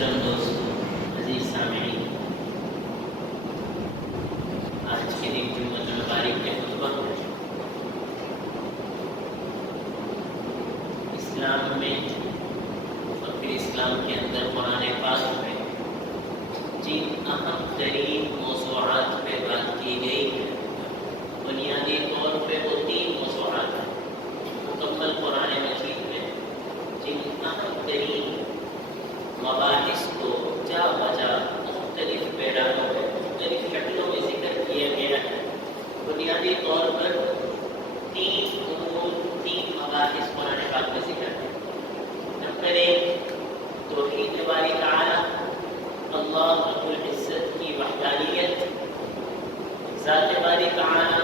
محترم دوستوں، عزیز سامعین، آج کے دن جمعہ مبارک کے خطبہ اسلام میں اور پھر اسلام کے اندر قرآن پاک میں جن اہم ترین موضوعات پہ بات کی گئی ہے، بنیادی طور پہ وہ 3 موضوعات ہیں۔ مکمل قرآن مجید میں جن اہم ترین مباحث کو جا بجا مختلف پیرانوں میں مختلف شکلوں میں ذکر کیا گیا ہے، بنیادی طور پر 3 امور 3 مباحث قرآن پاک میں ذکر ہے۔ نمبر 1 توحید باری تعالی، اللہ رب العزت کی وحدانیت، ذات باری تعالی،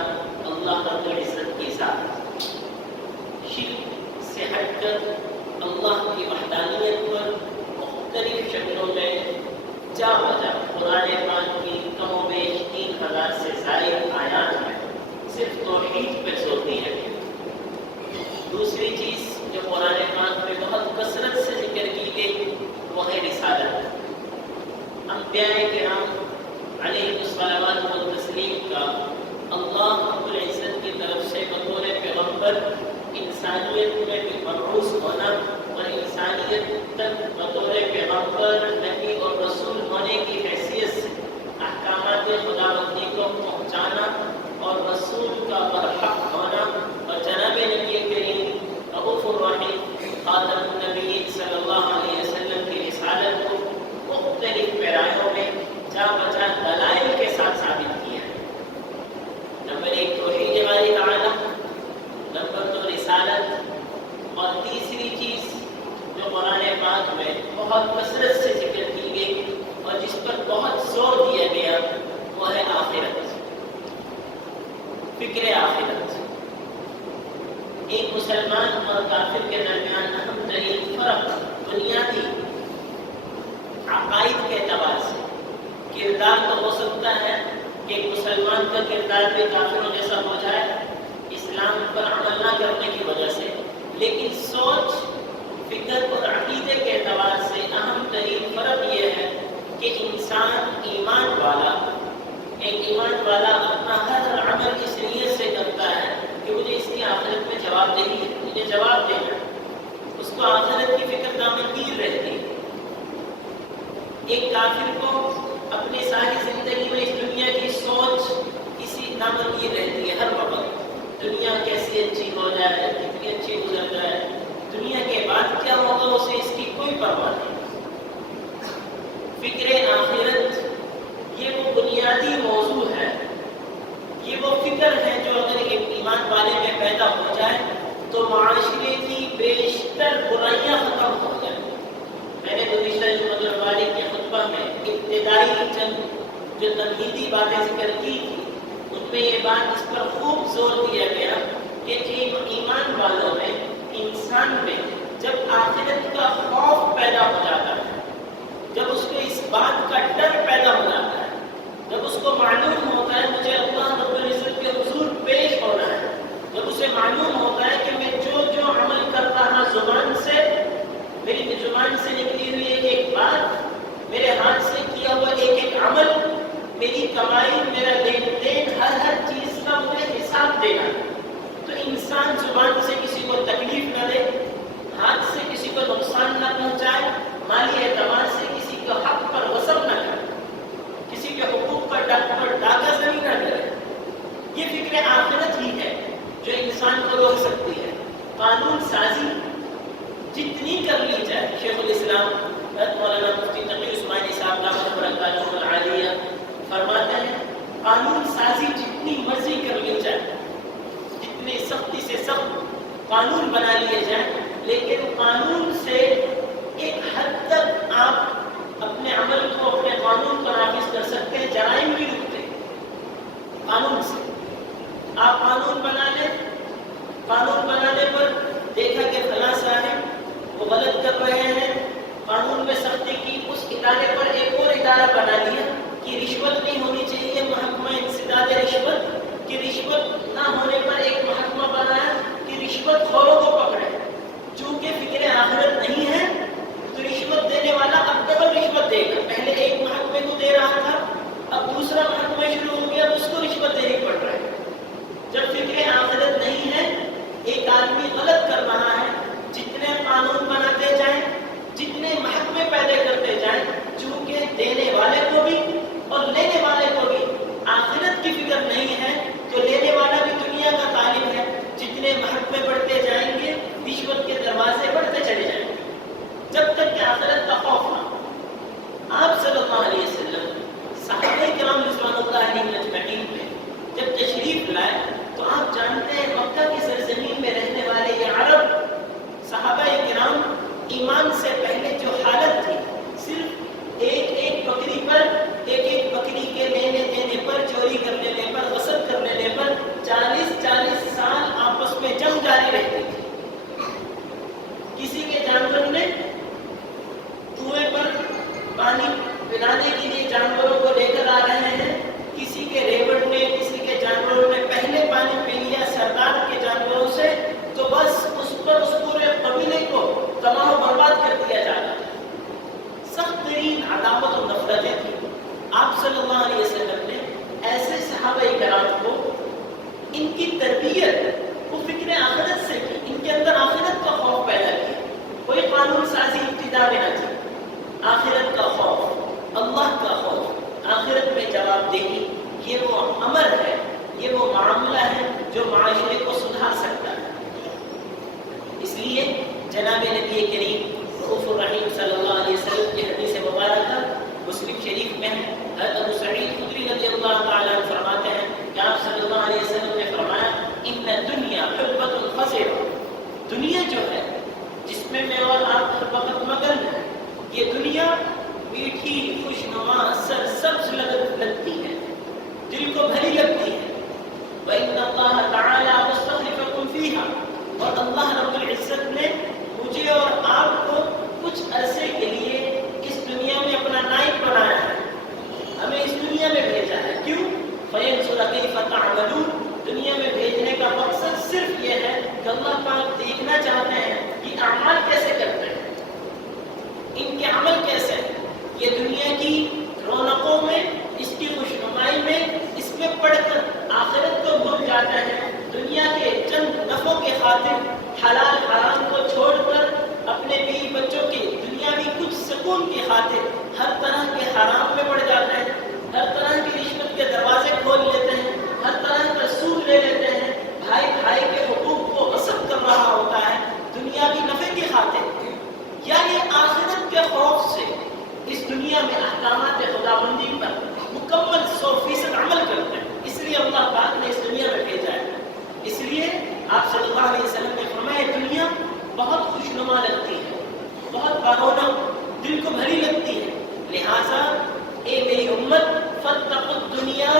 اللہ رب العزت کی ذات، شرک سے ہٹ کر اللہ کی وحدانیت پر مختلف شکلوں میں جا بجا قرآن پاک کی کم و بیش 3000 سے زائد آیات میں صرف توحید پہ زور دیا گیا۔ دوسری چیز جو قرآن پاک میں بہت کثرت سے ذکر کی گئی وہ ہے رسالت۔ انبیاء کرام علیہ الصلوات والتسلیم کا اللہ رب العزت کی طرف سے بطور پیغمبر انسانیت میں مبعوث ہونا اور انسانیت تک بطور پیغمبر نبی اور رسول ہونے کی حیثیت سے احکامات خداوندی کو پہنچانا اور رسول کا برحق ہونا، اور جناب نبی کریم رؤوف الرحیم خاتم النبیین صلی اللہ علیہ وسلم کی رسالت کو مختلف پیرایوں میں جا بجا دلائل کے ساتھ ثابت کیا ہے۔ نمبر 1 توحید باری تعالی، نمبر 2 رسالت، اور تیسری چیز جو قرآن پاک میں بہت کثرت سے ذکر کی گئی اور جس پر بہت زور دیا گیا وہ ہے آخرت، فکر آخرت۔ ایک مسلمان اور کافر کے درمیان اہم ترین فرق بنیادی عقائد کے اعتبار سے، کردار تو ہو سکتا ہے کہ ایک مسلمان کا کردار بھی کافروں جیسا ہو جائے اسلام پر عمل نہ کرنے کی وجہ سے، لیکن سوچ، فکر اور عقیدے کے اعتبار سے اہم ترین فرق یہ ہے کہ انسان ایمان والا اپنا ہر عمل اس نیت سے کرتا ہے کہ مجھے اس کی آخرت میں جواب دہی ہے، مجھے جواب دینا، اس کو آخرت کی فکر دامنگیر رہتی ہے۔ ایک کافر کو اپنی ساری زندگی میں اس دنیا کی سوچ اسی دامنگیر رہتی ہے، ہر وقت دنیا کیسی اچھی ہو جائے، کتنی اچھی گزر جائے، دنیا کے بعد کیا ہوگا اسے اس کی کوئی پرواہ نہیں۔ فکر آخرت یہ وہ بنیادی موضوع ہے، یہ وہ فکر ہے جو اگر ایک ایمان والے میں پیدا ہو جائے تو معاشرے کی بیشتر برائیاں ختم ہو جائیں۔ میں نے گزشتہ جمعہ مبارک کے خطبہ میں ابتدائی چند جو تمہیدی باتیں ذکر کی تھی ان میں یہ بات اس پر خوب زور دیا گیا کہ ایک ایمان والوں میں، انسان میں جب آخرت کا خوف پیدا ہو جاتا ہے، جب اس کو اس بات کا ڈر پیدا ہو جاتا ہے، جب اس کو معلوم ہوتا ہے مجھے اللہ رب العزت کے حضور پیش ہونا ہے، جب اسے معلوم ہوتا ہے کہ میں جو عمل کر رہا زبان سے، میری زبان سے نکلی ہوئی ایک بات، میرے ہاتھ سے کیا ہوا ایک عمل، میری کمائی، میرا لین دین، ہر چیز کا مجھے حساب دینا ہے، تو انسان زبان سے کسی کو تکلیف نہ دے، ہاتھ سے کسی کو نقصان نہ پہنچائے، مالی اعتبار سے کسی کو حق پر غصب نہ کرے، کسی کے حقوق پر ڈاکہ زنی نہ کرے۔ یہ فکر آخرت ہی ہے جو انسان کو روک سکتی ہے۔ قانون سازی جتنی کر لی جائے، شیخ الاسلام مولانا مفتی تقی عثمانی صاحب دامت برکاتہ العالیہ فرماتے ہیں قانون سازی جتنی مرضی کر لی جائے، جتنی سختی سے سخت قانون بنا لیے جائیں، لیکن قانون سے ایک حد تک آپ اپنے عمل کو، اپنے قانون کو نافذ کر سکتے ہیں، جرائم بھی رکتے ہیں قانون سے۔ آپ قانون بنا لیں، قانون بنانے پر دیکھا کہ فلاں صاحب وہ غلط کر رہے ہیں، قانون میں سختی کی، اس ادارے پر ایک اور ادارہ بنا لیا کہ رشوت نہیں ہونی چاہیے، محکمہ انسداد رشوت، کہ رشوت نہ ہونے پر ایک محکمہ بنایا کہ رشوت خوروں کو پکڑے۔ چونکہ فکر آخرت نہیں ہے تو رشوت دینے والا اب ڈبل رشوت دوسرا محکمہ شروع ہو گیا، اس کو رشوت دینی پڑ رہا ہے۔ جب فکر آخرت نہیں ہے، ایک آدمی غلط کر رہا ہے، جتنے قانون بناتے جائیں، جتنے محکمے پیدا کرتے جائیں، چونکہ دینے والے کو بھی اور لینے والے کو بھی آخرت کی فکر نہیں ہے، تو لینے والا بھی دنیا کا طالب ہے، جتنے محکمے بڑھتے جائیں گے، رشوت کے دروازے بڑھتے چلے جائیں گے، جب تک کہ آخرت کا خوف نہ۔ آپ صلی اللہ علیہ وسلم صحابہ کرام رضوان اللہ علیہم اجمعین میں جب تشریف لائے تو آپ جانتے ہیں مکہ کی سرزمین میں رہنے والے یہ عرب صحابہ کرام ایمان سے پہلے جو حالت تھی، صرف ایک بکری پر، ایک بکری کے لینے دینے پر، چوری کر لینے پر، غصب کر لینے پر 40 سال آپس میں جنگ جاری رہتی تھی۔ کسی کے جانور نے کنویں پر پانی پلانے کے لیے جانوروں کو لے کر آ رہے ہیں، کسی کے ریوڑ نے، کسی کے جانوروں نے پہلے پانی پی لیا سردار کے جانوروں سے، تو بس اس پورے قبیلے کو تباہ و برباد کر دیا جاتا ہے۔ سخت ترین عداوت و نفرتیں تھیں۔ آپ صلی اللہ علیہ وسلم نے ایسے صحابہ کرام کو ان کی تربیت وہ فکر آخرت سے کی، ان کے اندر آخرت کا خوف پیدا کیا۔ کوئی قانون سازی ابتدا میں نہ تھی، آخرت کا خوف، اللہ کا خوف، آخرت میں جواب دہی، یہ وہ امر ہے، یہ وہ معاملہ ہے جو معاشرے کو سدھار سکتا ہے۔ اس لیے جناب نبی کریم رؤوف الرحیم صلی اللہ علیہ وسلم کی حدیث مبارکہ مسلم شریف میں ہے، حضرت ابو سعید خدری رضی اللہ تعالیٰ عنہ فرماتے ہیں کہ آپ صلی اللہ علیہ وسلم نے فرمایا ان الدنیا حلوۃ خضرہ، دنیا جو ہے جس میں اور آپ ہر وقت مگن ہیں، یہ دنیا میٹھی، خوشنما، سرسبز لگتی ہے، دل کو بھری لگتی ہے۔ وَإِنَّ اللَّهَ تَعَالَى مُسْتَخْلِفَكُمْ فِيهَا، اور اللہ رب العزت نے مجھے اور آپ کو کچھ عرصے کے لیے اس دنیا میں اپنا نائب بنایا ہے، ہمیں اس دنیا میں بھیجا ہے۔ کیوں؟ فَيَنْظُرَ كَيْفَ تَعْمَلُونَ، دنیا میں بھیجنے کا مقصد صرف یہ ہے کہ اللہ پاک دیکھنا چاہتے ہیں کہ اعمال کیسے کرتے ہیں، ان کے عمل کیسے ہیں۔ یہ دنیا کی رونقوں میں، اس کی خوشنمائی میں، اس میں پڑھ کر آخرت کو بھول جاتے ہیں، دنیا کے چند نفعوں کے خاطر حلال حرام کو چھوڑ کر اپنے بیوی بچوں کے دنیاوی کچھ سکون کی خاطر ہر طرح کے حرام میں پڑ جاتے ہیں، ہر طرح کی رشوت کے دروازے کھول لیتے ہیں، ہر طرح کا سود لے لیتے ہیں، بھائی کے حقوق کو غصب کر رہا ہوتا ہے دنیاوی نفع کی خاطر، یعنی آخرت کے خوف سے اس دنیا میں احکامات خداوندی پر مکمل 100% عمل کرتے ہیں۔ اس لیے اللہ پاک نے اس دنیا میں بھیجا ہے۔ اس لیے آپ صلی اللہ علیہ وسلم نے فرمایا دنیا بہت خوشنما لگتی ہے، بہت بارونق، دل کو بھری لگتی ہے، لہٰذا اے میری امت فاتقوا الدنیا،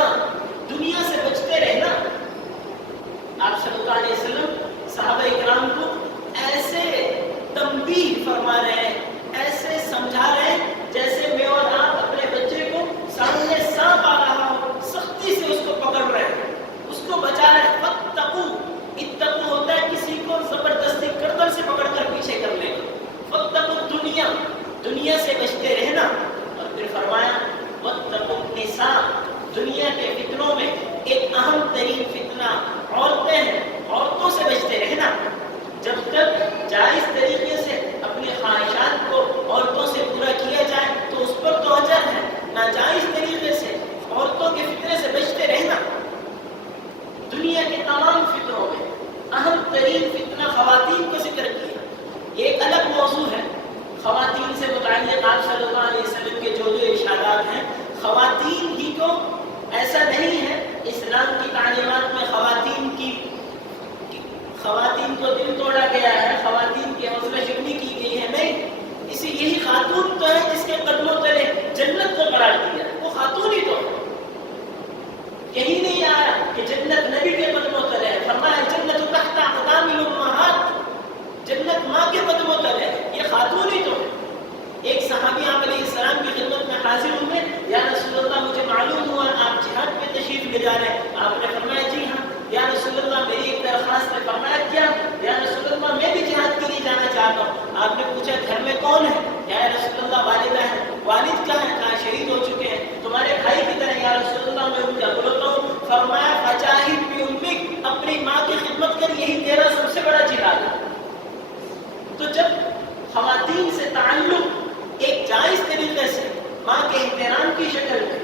دنیا سے بچتے رہنا۔ آپ صلی اللہ علیہ وسلم صحابہ کرام کو ایسے تنبیہ فرما رہے ہیں، ایسے سمجھا رہے ہیں جیسے میں اور آپ اپنے بچے کو سامنے سانپ آ رہا ہو، سختی سے اس کو پکڑ رہے ہیں، اس کو بچا رہے ہیں۔ فاتقوا، اتقوا ہوتا ہے کسی کو زبردستی گردن سے پکڑ کر پیچھے کر لے گا۔ فاتقوا الدنیا، دنیا سے بچتے رہنا۔ اور پھر فرمایا واتقوا النساء، دنیا کے فتنوں میں ایک اہم ترین فتنہ عورتیں ہیں، عورتوں سے بچتے رہنا۔ جب تک جائز طریقے سے اپنی خواہشات کو عورتوں سے پورا کیا جائے تو اس پر تو اجر ہے، ناجائز طریقے سے عورتوں کے فتنے سے بچتے رہنا۔ دنیا کے تمام فتنوں میں اہم ترین فتنہ خواتین کو ذکر کیا، یہ ایک الگ موضوع ہے۔ خواتین سے متعلق آپ صلی اللہ علیہ وسلم کے جو ارشادات ہیں، خواتین ہی کو ایسا نہیں ہے اسلام کی تعلیمات میں خواتین کو دل توڑا گیا ہے، خواتین کی حوصلہ شکنی کی گئی ہے، نہیں، اسی یہی خاتون تو ہے جس کے قدموں تلے جنت کو قرار دیا، وہ خاتون ہی تو ہے۔ یہی نہیں آیا کہ جنت نبی کے قدموں تلے ہے، فرمایا جنت تحت اقدام الامہات، جنت ماں کے قدموں تلے ہے، یہ خاتون ہی تو ہے۔ ایک صحابی آپ علیہ السلام کی خدمت میں حاضر ہوئے، یا رسول اللہ مجھے معلوم ہوا آپ جہاد پہ تشریف لے جا رہے ہیں۔ آپ نے فرمایا جی ہاں۔ یا رسول اللہ میری ایک درخواست ہے۔ فرمایا کیا؟ یا رسول اللہ میں بھی جہاد کے لیے جانا چاہتا ہوں۔ آپ نے پوچھا گھر میں کون ہے؟ یا رسول اللہ والدہ ہے۔ والد کہاں ہے؟ کہاں شہید ہو چکے ہیں۔ تمہارے بھائی کی طرح یا رسول یہی تیرا سب سے بڑا جہاد ہے۔ تو جب خواتین سے تعلق ایک جائز طریقے سے ماں کے احترام کی شکل میں،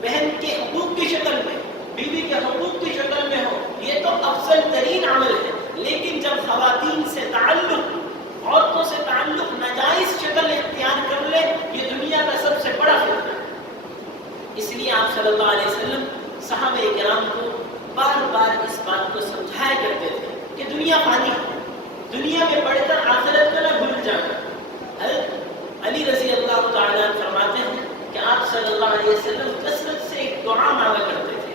بہن کے حقوق کی شکل میں، بیوی کے حقوق کی شکل میں ہو، یہ تو افضل ترین عمل ہے۔ لیکن جب خواتین سے تعلق، عورتوں سے تعلق ناجائز شکل اختیار کر لے، یہ دنیا کا سب سے بڑا فتنہ ہے۔ اس لیے آپ صلی اللہ علیہ وسلم صحابہ کرام کو بار بار اس بات کو سمجھایا کرتے تھے کہ دنیا فانی ہے، دنیا میں پڑھ کر آخرت کو نہ بھول جانا۔ حضرت علی رضی اللہ تعالیٰ فرماتے ہیں کہ آپ صلی اللہ علیہ وسلم کثرت سے ایک دعا مانگا کرتے تھے،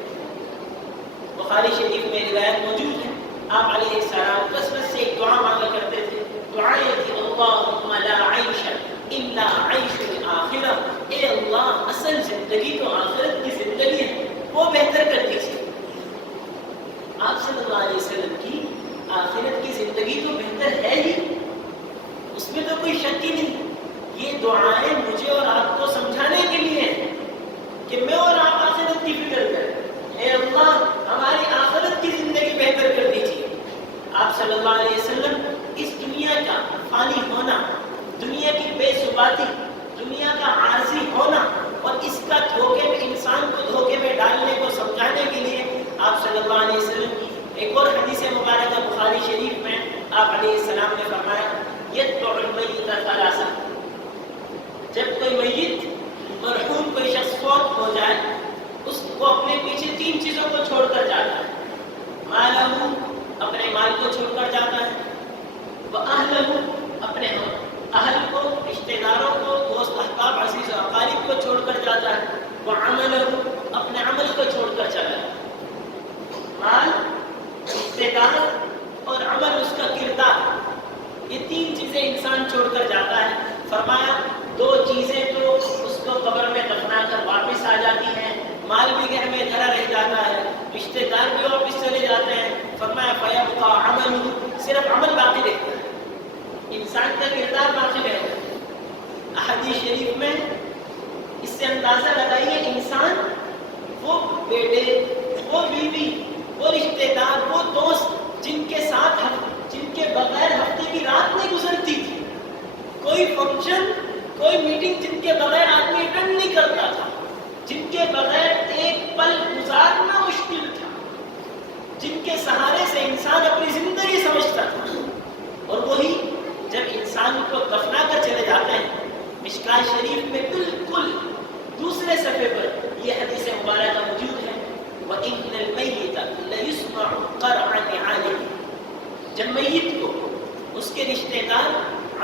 بخاری شریف میں روایت موجود ہے، آپ علیہ السلام کثرت سے ایک دعا مانگا کرتے تھے، دعا یہ تھی اللہم لا عیش الا عیش الآخرہ، اے اللہ اصل زندگی تو آخرت کی زندگی ہے، وہ بہتر کر دیجیے۔ آپ صلی اللہ علیہ وسلم کی آخرت کی زندگی تو بہتر ہے ہی، اس میں تو کوئی شک ہی نہیں۔ یہ دعائیں مجھے اور آپ کو سمجھانے کے لیے ہیں کہ میں اور آپ آخرت کی فکر کریں، اے اللہ ہماری آخرت کی زندگی بہتر کر دیجیے۔ آپ صلی اللہ علیہ وسلم اس دنیا کا فانی ہونا، دنیا کی بے ثباتی، دنیا کا عارضی ہونا اور اس کا دھوکے میں انسان کو دھوکے میں ڈالنے کو سمجھانے کے لیے آپ صلی اللہ علیہ وسلم کی ایک اور حدیث مبارکہ بخاری شریف میں آپ علیہ السلام نے فرمایا یتبع المیت ثلاثہ، جب کوئی میت مرحوم کوئی شخص فوت ہو جائے اس کو اپنے پیچھے تین چیزوں کو چھوڑ کر جاتا ہے، مالہ، اپنے مال کو چھوڑ کر جاتا ہے، وَأَهْلَهُ، اپنے اہل کو، رشتہ داروں کو، دوست احباب عزیز و اقارب کو چھوڑ کر جاتا ہے، وَعَمَلَهُ، اپنے عمل کو چھوڑ کر چلا جاتا ہے۔ مال، رشتہ دار اور عمل، اس کا کردار، یہ تین چیزیں انسان چھوڑ کر جاتا ہے۔ فرمایا دو چیزیں تو اس کو قبر میں دفنا کر واپس آ جاتی ہیں، مال بھی گھر میں دھرا رہ جاتا ہے، رشتہ دار بھی واپس چلے جاتے ہیں۔ فرمایا فَيَبْقَى عَمَلُهُ، صرف عمل باقی رہتا ہے، انسان کا کردار باقی رہتا ہے۔ احادیث شریف میں اس سے اندازہ لگائیے انسان وہ بیٹے، وہ بیوی، وہ رشتہ دار، وہ دوست جن کے ساتھ جن کے بغیر ہفتے کی رات نہیں گزرتی تھی، کوئی فنکشن، کوئی میٹنگ جن کے بغیر آدمی اٹینڈ نہیں کرتا تھا، جن کے بغیر ایک پل گزارنا مشکل تھا، جن کے سہارے سے انسان اپنی زندگی سمجھتا تھا، اور وہی جب انسان کو دفنا کر چلے جاتے ہیں۔ مشکوٰۃ شریف میں بالکل دوسرے صفحے پر یہ حدیث مبارکہ موجود ہے، وَإِنَّ الْمَيِّتَ لَيُسْمَعُ قَرْعَ نِعَالِهِ، جب میت کو اس کے رشتہ دار،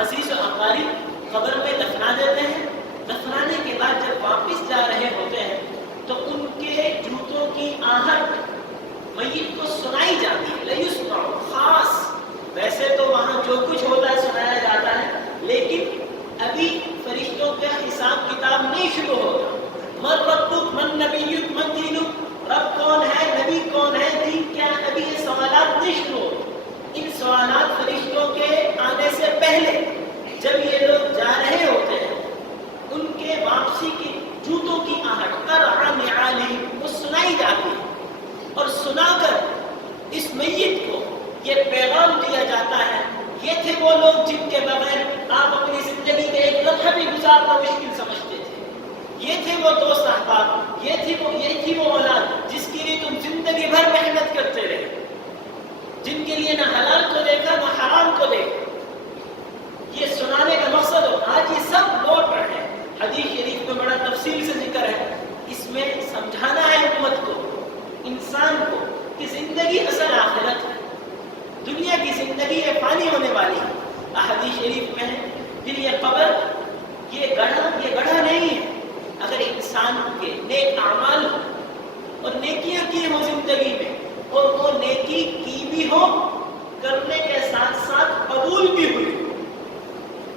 عزیز و اقارب قبر میں دفنا دیتے ہیں، دفنانے کے بعد جب واپس جا رہے ہوتے ہیں تو ان کے جوتوں کی آہٹ میت کو سنائی جاتی ہے۔ لَيُسْمَعُ، خاص، ویسے تو وہاں جو کچھ ہوتا ہے سنایا جاتا ہے، لیکن ابھی فرشتوں کا حساب کتاب نہیں شروع ہوتا۔ من ربک، من نبیک، من دینک، رب کون ہے، نبی کون ہے، دین کیا ہے، ابھی یہ سوالات نہیں شروع ہوتے۔ ان سوالات فرشتوں کے آنے سے پہلے جب یہ لوگ جا رہے ہوتے ہیں، ان کے واپسی کی جوتوں کی آہٹ قرع نعالہم وہ سنائی جاتی ہے، اور سنا کر اس میت کو یہ پیغام دیا جاتا ہے، یہ تھے وہ لوگ جن کے بغیر آپ اپنی زندگی کا ایک لمحہ بھی گزارنا مشکل سمجھتے تھے، یہ تھے وہ دوست احباب، یہ تھی وہ اولاد جس کے لیے تم زندگی بھر محنت کرتے رہے، جن کے لیے نہ حلال کو دیکھا نہ حرام کو دیکھا۔ یہ سنانے کا مقصد ہو، آج یہ سب لوٹ رہے ہیں۔ حدیث شریف میں بڑا تفصیل سے ذکر ہے، اس میں سمجھانا ہے امت کو، انسان کو، کہ زندگی اصل آخرت ہے، دنیا کی زندگی ہے فانی ہونے والی ہے۔ احادیث شریف میں ہے پھر یہ قبر، یہ گڑھا نہیں ہے۔ اگر انسان کے نیک اعمال ہو اور نیکیاں کی ہو زندگی میں، اور وہ نیکی کی بھی ہو، کرنے کے ساتھ ساتھ قبول بھی ہوئی،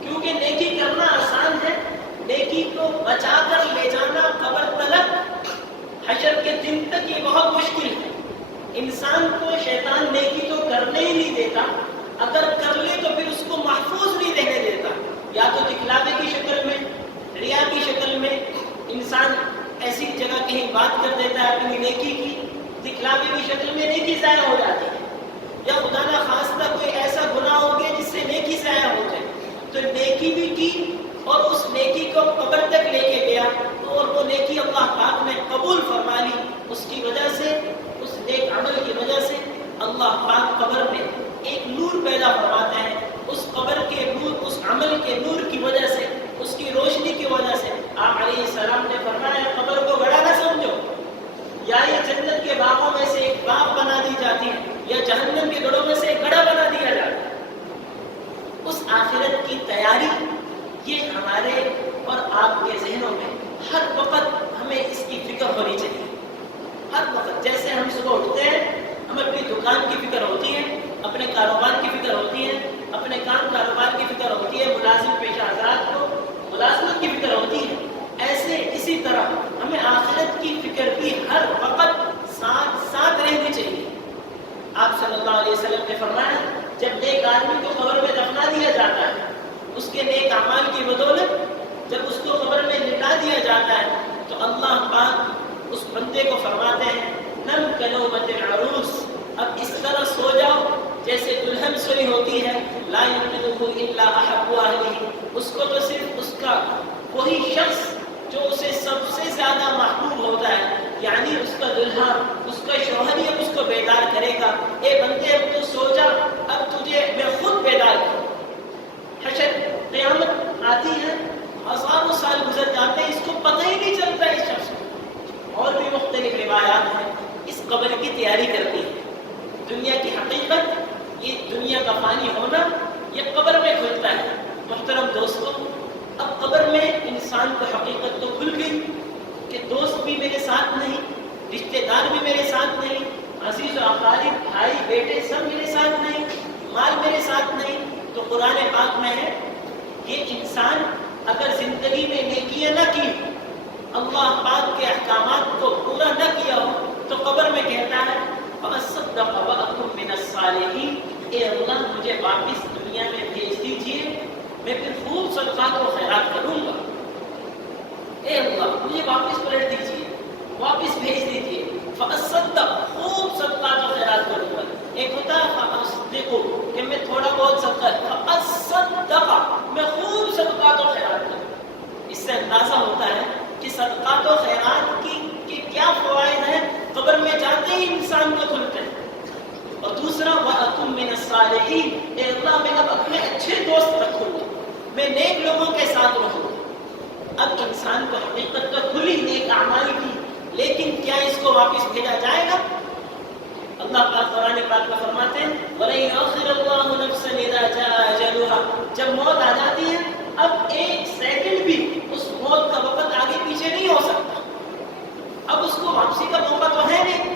کیونکہ نیکی کرنا آسان ہے، نیکی کو بچا کر لے جانا قبر تلک، حشر کے دن تک یہ بہت مشکل ہے۔ انسان کو شیطان نیکی تو کرنے ہی نہیں دیتا، اگر کر لے تو پھر اس کو محفوظ نہیں رہنے دیتا، یا تو دکھلاوے کی شکل میں، ریا کی شکل میں انسان ایسی جگہ کہیں بات کر دیتا ہے اپنی نیکی کی، دکھلاوے کی شکل میں نیکی ضائع ہو جاتی ہے، یا خدا نہ خواستہ کوئی ایسا گناہ ہو گیا جس سے نیکی ضائع ہو جائے، تو نیکی بھی کی اور اس نیکی کو قبر تک لے کے گیا، تو اور وہ نیکی اللہ پاک نے قبول فرما لی، اس کی وجہ سے، اس نیک عمل کی وجہ سے اللہ پاک قبر میں ایک نور پیدا فرماتے ہیں، اس قبر کے نور، اس عمل کے نور کی وجہ سے، اس کی روشنی کی وجہ سے آپ علیہ السلام نے فرمایا قبر کو گڑھا نہ سمجھو، یا یہ جنت کے باغوں میں سے ایک باغ بنا دی جاتی ہے یا جہنم کے گڑھوں میں سے ایک گڑھا بنا دیا جاتا ہے۔ اس آخرت کی تیاری یہ ہمارے اور آپ کے ذہنوں میں ہر وقت ہمیں اس کی فکر ہونی چاہیے۔ ہر وقت جیسے ہم صبح اٹھتے ہیں، ہمیں اپنی دکان کی فکر ہوتی ہے، اپنے کاروبار کی فکر ہوتی ہے، اپنے کام کاروبار کی فکر ہوتی ہے، ملازم پیشہ حضرات کو ملازمت کی فکر ہوتی ہے، ایسے اسی طرح ہمیں آخرت کی فکر بھی ہر وقت ساتھ ساتھ رہنی چاہیے۔ آپ صلی اللہ علیہ وسلم نے فرمایا جب نیک آدمی کو قبر میں دفنا دیا جاتا ہے، اس کے نیک اعمال کی بدولت جب اس کو قبر میں لٹا دیا جاتا ہے، تو اللہ پاک اس بندے کو فرماتے ہیں نم کنومت العروس، اب اس طرح سو جاؤ جیسے دلہن سوئی ہوتی ہے، لا یمکنہ الا احب اہلہ، اس کو تو صرف اس کا وہی شخص جو اسے سب سے زیادہ محبوب ہوتا ہے، یعنی اس کا دلہا، اس کا شوہر ہی اب اس کو بیدار کرے گا، اے بندے اب تو سو جا، اب تجھے میں خود بیدار کروں۔ حشر قیامت آتی ہے، ہزاروں سال گزر جاتے ہیں، اس کو پتہ ہی نہیں چلتا اس شخص کو۔ اور بھی مختلف روایات ہیں، اس قبر کی تیاری کرتی ہے۔ دنیا کی حقیقت، یہ دنیا کا فانی ہونا، یہ قبر میں کھلتا ہے۔ محترم دوستو، اب قبر میں انسان کو حقیقت تو کھل گئی کہ دوست بھی میرے ساتھ نہیں، رشتہ دار بھی میرے ساتھ نہیں، عزیز و اقارب، بھائی بیٹے سب میرے ساتھ نہیں، مال میرے ساتھ نہیں۔ تو قرآن پاک میں ہے یہ انسان اگر زندگی میں نیکیاں نہ کی، اللہ پاک کے احکامات کو پورا نہ کیا ہو، تو قبر میں کہتا ہے فَأَصَّدَّقَ وَأَكُن مِّنَ الصَّالِحِينَ، اے اللہ مجھے واپس دنیا میں بھیج دیجئے، میں پھر خوب صدقات و خیرات کروں گا۔ اے اللہ مجھے واپس پلٹ دیجئے، واپس بھیج دیجئے۔ فَأَصَّدَّقَ، خوب صدقات و خیرات کروں گا۔ ایک ہوتا ہے فَأَصْدِقُ کہ میں تھوڑا بہت صدقہ، فَأَصَّدَّقَ میں خوب صدقات و خیرات کروں۔ اس سے اندازہ ہوتا ہے کہ صدقات و خیرات کی کیا فوائد ہیں، قبر میں جاتے ہی انسان کو کھلتے ہیں۔ اور دوسرا وَأَكُن مِّنَ الصَّالِحِينَ، اے اللہ میں اب اپنے اچھے دوست رکھوں گا، میں نیک لوگوں کے ساتھ رہوں گا۔ اب انسان کو حقیقت تو کھلی نیک اعمال کی، لیکن کیا اس کو واپس بھیجا جائے گا؟ اللہ پاک قرآن پاک میں فرماتے ہیں وَلَن يُؤَخِّرَ اللَّهُ نَفْسًا إِذَا جَاءَ أَجَلُهَا، جب موت آ جاتی ہے اب ایک سیکنڈ بھی اس موت کا وقت آگے پیچھے نہیں ہو سکتا، اب اس کو واپسی کا موقع تو ہے نہیں،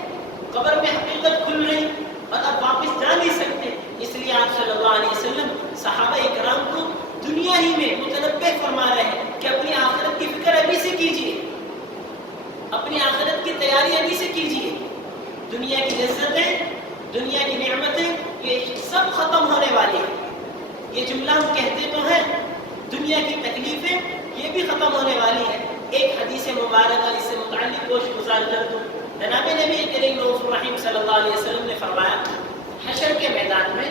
قبر میں حقیقت کھل رہی اور اب واپس جا نہیں سکتے۔ اس لیے آپ صلی اللہ علیہ وسلم صحابہ کرام کو دنیا ہی میں متنبہ فرما رہے ہیں کہ اپنی آخرت کی فکر ابھی سے کیجیے، اپنی آخرت کی تیاری ابھی سے کیجیے۔ دنیا کی لذتیں، دنیا کی نعمتیں یہ سب ختم ہونے والی ہیں۔ یہ جملہ ہم کہتے تو ہیں، دنیا کی تکلیفیں یہ بھی ختم ہونے والی ہیں۔ ایک حدیث مبارکہ اس سے متعلق گوش گزار کر دوں۔ جناب نبی کریم رؤوف الرحیم صلی اللہ علیہ وسلم نے فرمایا حشر کے میدان میں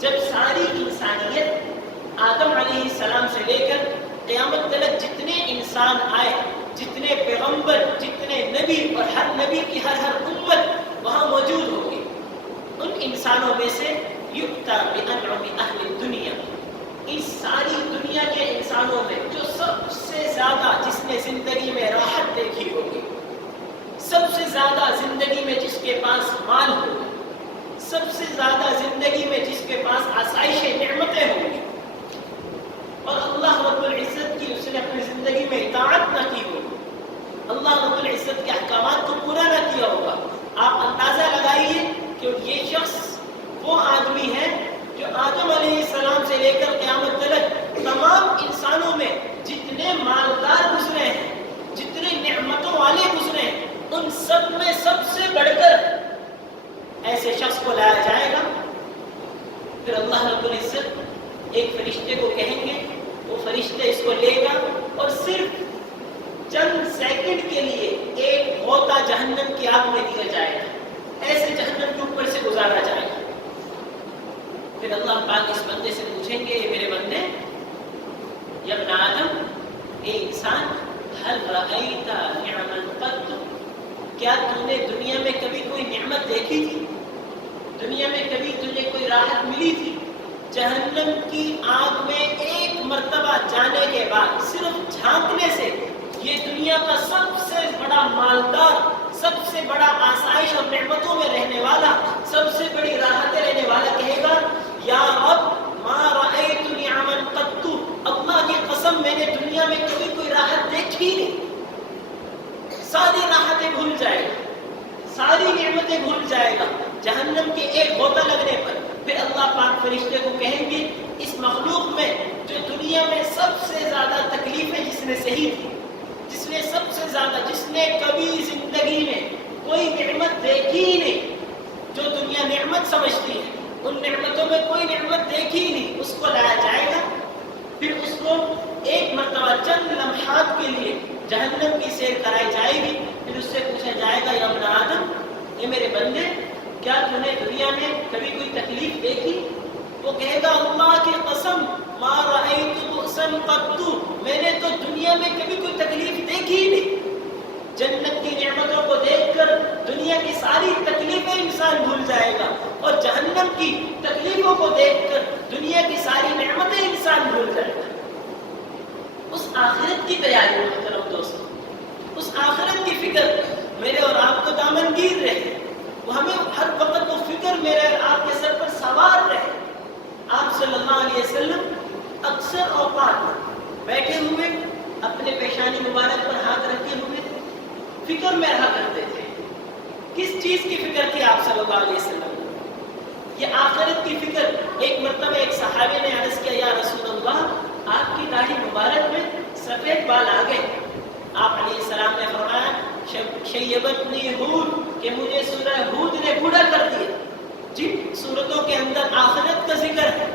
جب ساری انسانیت آدم علیہ السلام سے لے کر قیامت تک جتنے انسان آئے، جتنے پیغمبر، جتنے نبی اور ہر نبی کی ہر امت وہاں موجود ہوگی، ان انسانوں میں سے یؤتی بانعم اہل الدنیا، اس ساری دنیا کے انسانوں میں جو سب سے زیادہ جس نے زندگی میں راحت دیکھی ہوگی، سب سے زیادہ زندگی میں جس کے پاس مال ہوگا، سب سے زیادہ زندگی میں جس کے پاس آسائش نعمتیں ہوں گی، اور اللہ رب العزت کی اس نے اپنی زندگی میں اطاعت نہ کی ہوگی، اللہ رب العزت کے احکامات کو پورا نہ کیا ہوگا، آپ اندازہ لگائیے کہ یہ شخص وہ آدمی ہے جو آدم علیہ السلام سے لے کر قیامت تک تمام انسانوں میں جتنے مالدار گزرے ہیں، جتنے نعمتوں والے گزرے ہیں، ان سب میں سب سے بڑھ کر ایسے شخص کو لایا جائے گا۔ پھر اللہ رب العزت ایک فرشتے کو کہیں گے، وہ فرشتے اس کو لے گا اور صرف چند سیکنڈ کے لیے ایک غوطہ جہنم کی آگ میں دیا جائے گا، ایسے جہنم کے اوپر سے گزارا جائے گا۔ پھر اللہ پاک اس بندے سے پوچھیں گے میرے بندے یا ابن آدم اے انسان هل رأیت نعما قط کیا تو نے دنیا میں کبھی کوئی نعمت دیکھی تھی؟ دنیا میں کبھی تجھے کوئی راحت ملی تھی؟ جہنم کی آگ میں ایک مرتبہ جانے کے بعد صرف جھانکنے سے یہ دنیا کا سب سے بڑا مالدار، سب سے بڑا آسائش اور نعمتوں میں رہنے والا، سب سے بڑی راحتیں رہنے والا کہے گا یا رب ما رأیت نعما قط، اللہ کی قسم میں نے دنیا میں کبھی کوئی راحت دیکھی نہیں۔ ساری راحتیں بھول جائے گا، ساری نعمتیں بھول جائے گا جہنم کے ایک غوطہ لگنے پر۔ پھر اللہ پاک فرشتے کو کہیں گے اس مخلوق میں جو دنیا میں سب سے زیادہ تکلیفیں جس نے سہی تھی، جس نے سب سے زیادہ، جس نے کبھی زندگی میں کوئی نعمت دیکھی ہی نہیں، جو دنیا نعمت سمجھتی ہے ان نعمتوں میں کوئی نعمت دیکھی ہی نہیں، اس کو لایا جائے گا۔ پھر اس کو ایک مرتبہ چند لمحات کے لیے جہنم کی سیر کرائی جائے گی۔ پھر اس سے پوچھا جائے گا یا ابن آدم اے میرے بندے کیا تو نے دنیا میں کبھی کوئی تکلیف دیکھی؟ وہ کہے گا اللہ کی قسم ما رأیت بؤسا قط، میں نے تو دنیا میں کبھی کوئی تکلیف دیکھی ہی نہیں۔ جنت کی نعمتوں کو دیکھ کر دنیا کی ساری تکلیفیں انسان بھول جائے گا، اور جہنم کی تکلیفوں کو دیکھ کر دنیا کی ساری نعمتیں انسان بھول جائے گا۔ اس آخرت کی تیاری محترم دوستوں، اس آخرت کی فکر میرے اور آپ کو دامنگیر رہے، وہ ہمیں ہر وقت وہ فکر میرے اور آپ کے سر پر سوار رہے۔ آپ صلی اللہ علیہ وسلم اکثر اوقات بیٹھے ہوئے اپنے پیشانی مبارک پر ہاتھ رکھے ہوئے فکر میں رہا کرتے تھے۔ کس چیز کی فکر تھی آپ صلی اللہ علیہ وسلم؟ یہ آخرت کی فکر۔ ایک مرتبہ ایک صحابی نے عرض کیا یا رسول اللہ آپ کی داڑھی مبارک میں سفید بال آ گئے۔ آپ علیہ السلام نے فرمایا شیبتنی ہود کہ مجھے سورہ ہود نے بوڑھا کر دیا۔ جن صورتوں کے اندر آخرت کا ذکر ہے،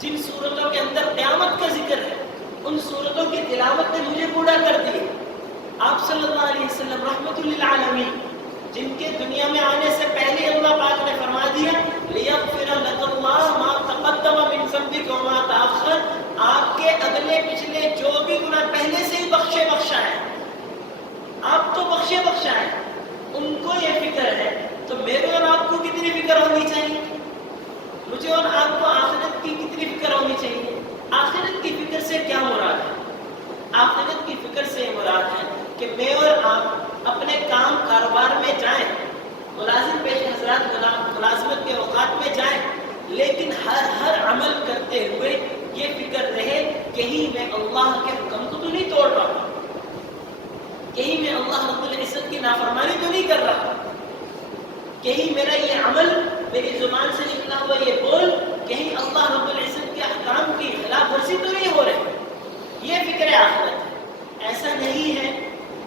جن صورتوں کے اندر قیامت کا ذکر ہے، ان صورتوں کی تلاوت نے مجھے بوڑھا کر دیا۔ آپ صلی اللہ علیہ وسلم رحمت للعالمین جن کے دنیا میں آنے سے پہلے اللہ پاک نے فرما دیا لیغفر لک اللہ ما تقدم من ذنبک وما تأخر، آپ کے اگلے پچھلے جو بھی گناہ پہلے سے ہی بخشا ہے، آپ تو بخشا ہے، ان کو یہ فکر ہے تو میرے اور آپ کو کتنی فکر ہونی چاہیے؟ مجھے اور آپ کو آخرت کی کتنی فکر ہونی چاہیے؟ آخرت کی فکر سے کیا مراد ہے؟ آخرت کی فکر سے یہ مراد ہے کہ میں اور آپ اپنے کام کاروبار میں جائیں، ملازم پیش حضرات ملازمت کے اوقات میں جائیں، لیکن ہر عمل کرتے ہوئے یہ فکر رہے کہیں میں اللہ کے حکم کو تو نہیں توڑ رہا، کہیں میں اللہ رب العزت کی نافرمانی تو نہیں کر رہا، کہیں میرا یہ عمل، میری زبان سے نکلا ہوا یہ بول کہیں اللہ رب العزت کے احکام کی خلاف ورزی تو نہیں ہو رہی۔ یہ فکر آخرت ہے۔ ایسا نہیں ہے،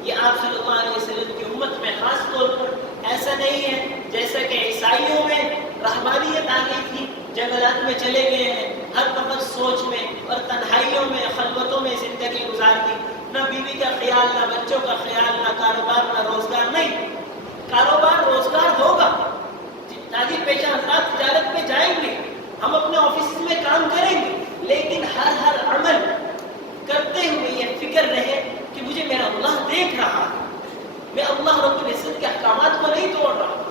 یہ آپ صلی اللہ علیہ وسلم کی امت میں خاص طور پر ایسا نہیں ہے جیسا کہ عیسائیوں میں رہبانیت آ گئی تھی، جنگلات میں چلے گئے ہیں، ہر وقت سوچ میں اور تنہائیوں میں خلوتوں میں زندگی گزارتی، نہ بیوی کا خیال، نہ بچوں کا خیال، نہ کاروبار، نہ روزگار۔ نہیں، کاروبار روزگار ہوگا، تاجر پیشہ حضرات تجارت میں جائیں گے، ہم اپنے آفس میں کام کریں گے، لیکن ہر عمل کرتے ہوئے یہ فکر رہے کہ مجھے میرا اللہ دیکھ رہا ہے، میں اللہ رب العزت کے احکامات کو نہیں توڑ رہا۔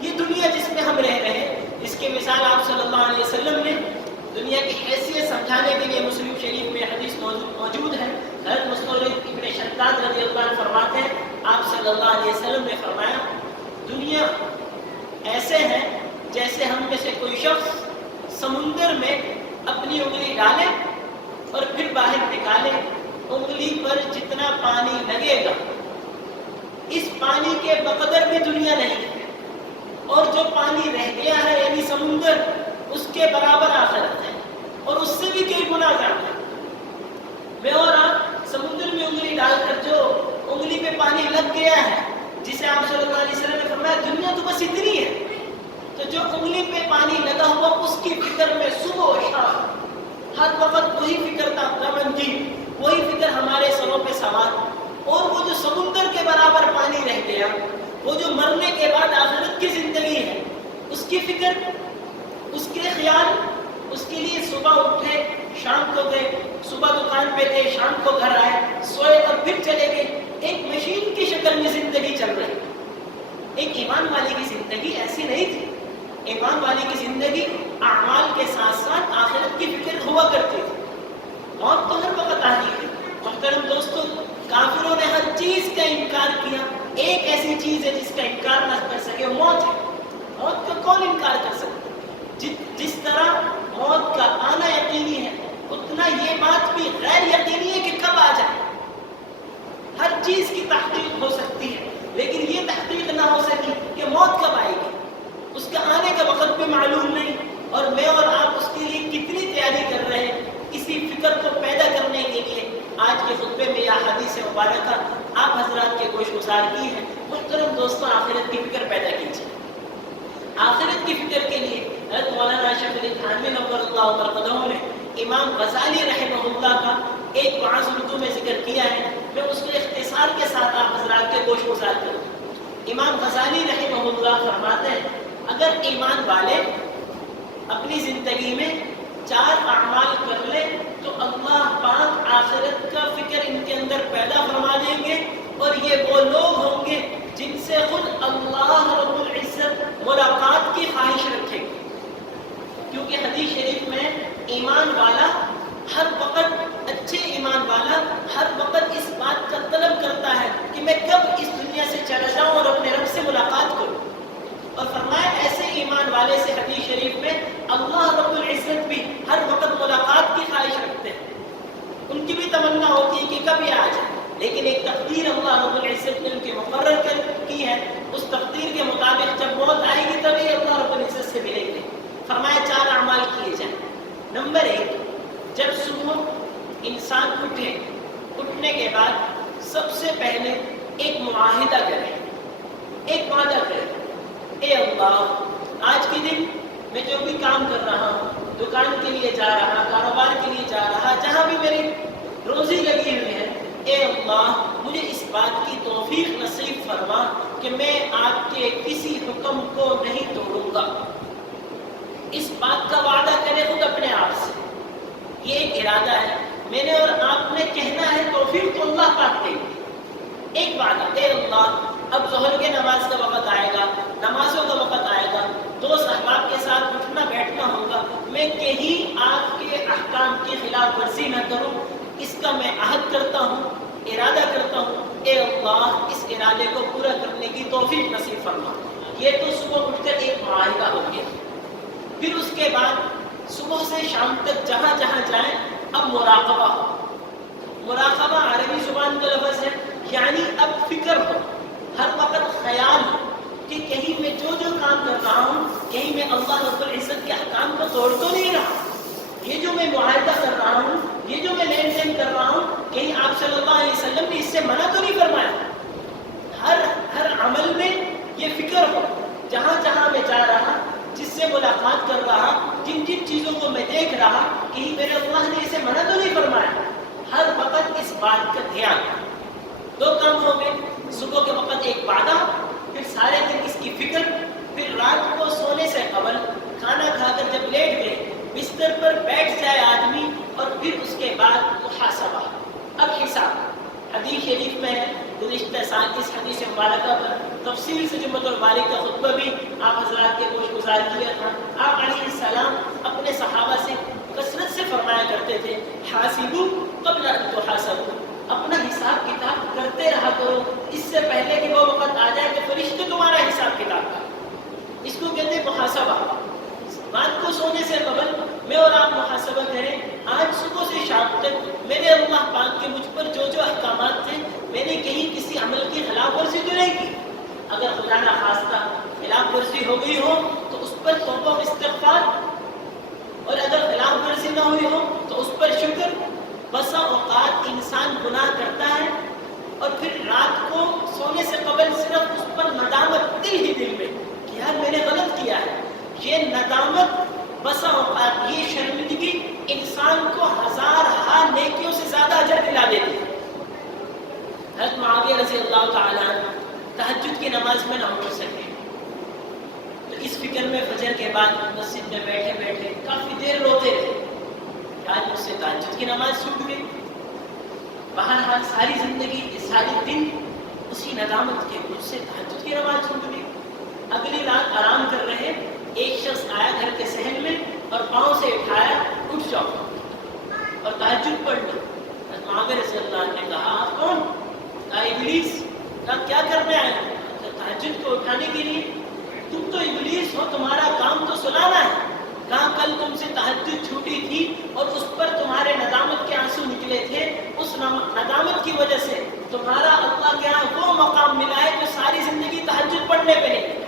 یہ دنیا جس میں ہم رہ رہے ہیں، اس کی مثال آپ صلی اللہ علیہ وسلم نے دنیا کی حیثیت سمجھانے کے لیے مسلم شریف میں حدیث موجود ہے۔ حضرت مستورد ابن شداد رضی اللہ عنہ فرماتے ہیں آپ صلی اللہ علیہ وسلم نے فرمایا دنیا ایسے ہے جیسے ہم میں سے کوئی شخص سمندر میں اپنی انگلی ڈالے اور پھر باہر نکالے، انگلی پر جتنا پانی لگے گا اس پانی کے بقدر بھی دنیا نہیں ہے، اور جو پانی رہ گیا ہے یعنی سمندر، اس کے برابر آخرت ہے، اور اس سے بھی کئی گنا زیادہ۔ میں اور آپ سمندر میں انگلی ڈال کر جو انگلی پہ پانی لگ گیا ہے، جسے آپ صلی اللہ علیہ وسلم نے فرمایا دنیا تو بس اتنی ہے، تو جو انگلی پہ پانی لگا ہوا اس کی فکر میں صبح و شام ہر وقت وہی فکر تھا دامنگیر، وہی فکر ہمارے سروں پہ سوار، اور وہ جو سمندر کے برابر پانی رہ گیا، وہ جو مرنے کے بعد آخرت کی زندگی ہے، اس کی فکر، اس کے خیال، اس کے لیے صبح اٹھے شام کو گئے، صبح دکان پہ گئے شام کو گھر آئے، سوئے اور پھر چلے گئے، ایک مشین کی شکل میں زندگی چل رہی۔ ایک ایمان والے کی زندگی ایسی نہیں تھی۔ ایمان والے کی زندگی اعمال کے ساتھ ساتھ آخرت کی فکر ہوا کرتی تھی۔ موت تو ہر وقت آتی ہے۔ محترم دوستو، کافروں نے ہر چیز کا انکار کیا، ایک ایسی چیز ہے جس کا انکار نہ کر سکے، موت ہے۔ موت کا کون انکار کر سکتا؟ جس طرح موت کا آنا یقینی ہے، اتنا یہ بات بھی غیر یقینی ہے کہ کب آ جائے۔ ہر چیز کی تحقیق ہو سکتی ہے، لیکن یہ تحقیق نہ ہو سکی کہ موت کب آئے گی، اس کا آنے کا وقت بھی معلوم نہیں، اور میں اور آپ اس کے لیے کتنی تیاری کر رہے ہیں اسی فکر کو پیدا کرنے کے لیے آج کے خطبے میں یہ حدیث مبارکہ آپ حضرات کے گوش گزار کی ہے۔ محترم دوستوں، آخرت کی فکر پیدا کیجیے۔ آخرت کی فکر کے لیے حضرت مولانا اشرف علی تھانوی نور اللہ مرقدہ نے امام غزالی رحمہ اللہ کا ایک وعظ اردو میں ذکر کیا ہے، میں اس کو اختصار کے ساتھ آپ حضرات کے گوش گزار کروں۔ امام غزالی رحمہ اللہ فرماتے ہیں، اگر ایمان والے اپنی زندگی میں 4 اعمال کر لیں تو اللہ پاک آخرت کا فکر ان کے اندر پیدا فرما دیں گے، اور یہ وہ لوگ ہوں گے جن سے خود اللہ رب العزت ملاقات کی خواہش رکھیں گے۔ کیونکہ حدیث شریف میں ایمان والا ہر وقت، اچھے ایمان والا ہر وقت اس بات کا طلب کرتا ہے کہ میں کب اس دنیا سے چلا جاؤں اور اپنے رب سے ملاقات کروں۔ اور فرمایا ایسے ایمان والے سے حدیث شریف میں اللہ رب العزت بھی ہر وقت ملاقات کی خواہش رکھتے ہیں، ان کی بھی تمنا ہوتی ہے کہ کب یہ آ جائے، لیکن ایک تقدیر اللہ رب العزت نے ان کی مقرر کی ہے، اس تقدیر کے مطابق جب موت آئے گی تبھی اللہ رب العزت سے ملیں گے۔ فرمایا 4 اعمال کیے جائیں۔ نمبر 1، جب صبح انسان اٹھنے کے بعد سب سے پہلے ایک معاہدہ کرے، ایک وعدہ کرے، اے اللہ آج کے دن میں جو بھی کام کر رہا ہوں، دکان کے لیے جا رہا، کاروبار کے لیے جا رہا، جہاں بھی میری روزی لگی ہوئی ہے، اے اللہ مجھے اس بات کی توفیق نصیب فرما کہ میں آپ کے کسی حکم کو نہیں توڑوں گا۔ اس بات کا وعدہ کرے خود اپنے آپ سے، یہ ایک ارادہ ہے، میں نے اور آپ نے کہنا ہے، توفیق تو اللہ پاک دے گی۔ ایک وعدہ، اے اللہ اب ظہر کے نماز کا وقت آئے گا، نمازوں کا وقت آئے گا، دوست احباب کے ساتھ اٹھنا بیٹھنا ہوگا، میں کہیں آپ کے احکام کی خلاف ورزی نہ کروں، اس کا میں عہد کرتا ہوں، ارادہ کرتا ہوں، اے اللہ اس ارادے کو پورا کرنے کی توفیق نصیب فرما۔ یہ تو صبح اٹھ کر ایک معاہدہ ہو گیا۔ پھر اس کے بعد صبح سے شام تک جہاں جہاں جائیں اب مراقبہ ہو۔ مراقبہ عربی زبان کا لفظ ہے، یعنی اب فکر ہو، ہر وقت خیال ہو کہ کہیں میں جو کام کر رہا ہوں، کہیں میں اللہ رب العزت کے احکام کو توڑ تو نہیں رہا، یہ جو میں معاہدہ کر رہا ہوں، یہ جو میں لین دین کر رہا ہوں، کہیں آپ صلی اللہ علیہ وسلم نے اس سے منع تو نہیں فرمایا۔ ہر عمل میں یہ فکر ہو، جہاں جہاں میں جا رہا، جس سے ملاقات کر رہا، جن چیزوں کو میں دیکھ رہا، کہیں میرے اللہ نے اسے منع تو نہیں فرمایا۔ ہر وقت اس بات کا دھیان۔ 2 کام ہو گئے، صبح کے وقت ایک وعدہ، پھر سارے دن اس کی فکر، پھر رات کو سونے سے قبل کھانا کھا کر جب لیٹ گئے بستر پر بیٹھ جائے آدمی، اور پھر اس کے بعد محاسبہ، اب حساب۔ حدیث شریف میں ہے، گزشتہ سال اس حدیث مبارکہ پر تفصیل سے جمعۃ الباری کا خطبہ بھی آپ حضرات کے گوش گزار کیا تھا۔ آپ علیہ السلام اپنے صحابہ سے کثرت سے فرمایا کرتے تھے، حاسبوا قبل ان تحاسبوا، اپنا حساب کتاب کرتے رہا کرو اس سے پہلے کہ وہ وقت آ جائے کہ فرشتے تمہارا حساب کتاب کریں۔ اس کو کہتے ہیں محاسبہ۔ رات کو سونے سے قبل میں اور آپ محاسبہ کریں، آج صبح سے شام تک میرے اللہ پاک کے مجھ پر جو احکامات تھے، میں نے کہیں کسی عمل کی خلاف ورزی تو نہیں کی۔ اگر خدا نہ خواستہ خلاف ورزی ہو گئی ہو تو اس پر توبہ و استغفار، اور اگر خلاف ورزی نہ ہوئی ہو تو اس پر شکر۔ بسا اوقات انسان گناہ کرتا ہے اور پھر رات کو سونے سے قبل صرف اس پر ندامت دل میں کہ یار میں نے غلط کیا ہے۔ یہ ندامت، بسا اوقات یہ شرمندگی انسان کو 1000 نیکیوں سے زیادہ اجر دلا دیتی ہے۔ حضرت معاویہ رضی اللہ تعالیٰ عنہ تہجد کی نماز میں نہ اٹھ سکے تو اس فکر میں فجر کے بعد مسجد میں بیٹھے بیٹھے کافی دیر روتے رہے کہ آج مجھ سے تہجد کی نماز چھوٹ گئی. بہرحال ساری زندگی ساری دن اسی ندامت کے مجھ سے تہجد کی نماز چھوٹ گئی. اگلی رات آرام کر رہے ایک شخص آیا گھر کے صحن میں اور پاؤں سے اٹھایا اٹھ جاؤ اور تہجد پڑھ لو. معاویہ رضی اللہ عنہ نے کہا آپ کون؟ کہا ابلیس. کہا کیا کرنے آئے ہو؟ تہجد کو اٹھانے کے لیے. تم تو ابلیس ہو, تمہارا کام تو سلانا ہے. کہا کل تم سے تہجد چھوٹی تھی اور اس پر تمہارے ندامت کے آنسو نکلے تھے. اس ندامت کی وجہ سے تمہارا اللہ کے یہاں وہ مقام ملا ہے جو ساری زندگی تہجد پڑھنے پہ نہیں.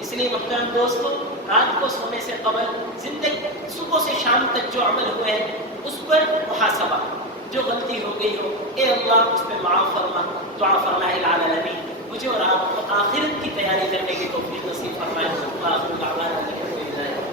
اس لیے محترم دوستو, رات کو سونے سے قبل زندگی صبح سے شام تک جو عمل ہوئے ہیں اس پر محاسبہ, جو غلطی ہو گئی ہو اے اللہ اس پہ معاف فرما. دعا فرمائے العالمین مجھے اور آپ کو آخرت کی تیاری کرنے کی توفیق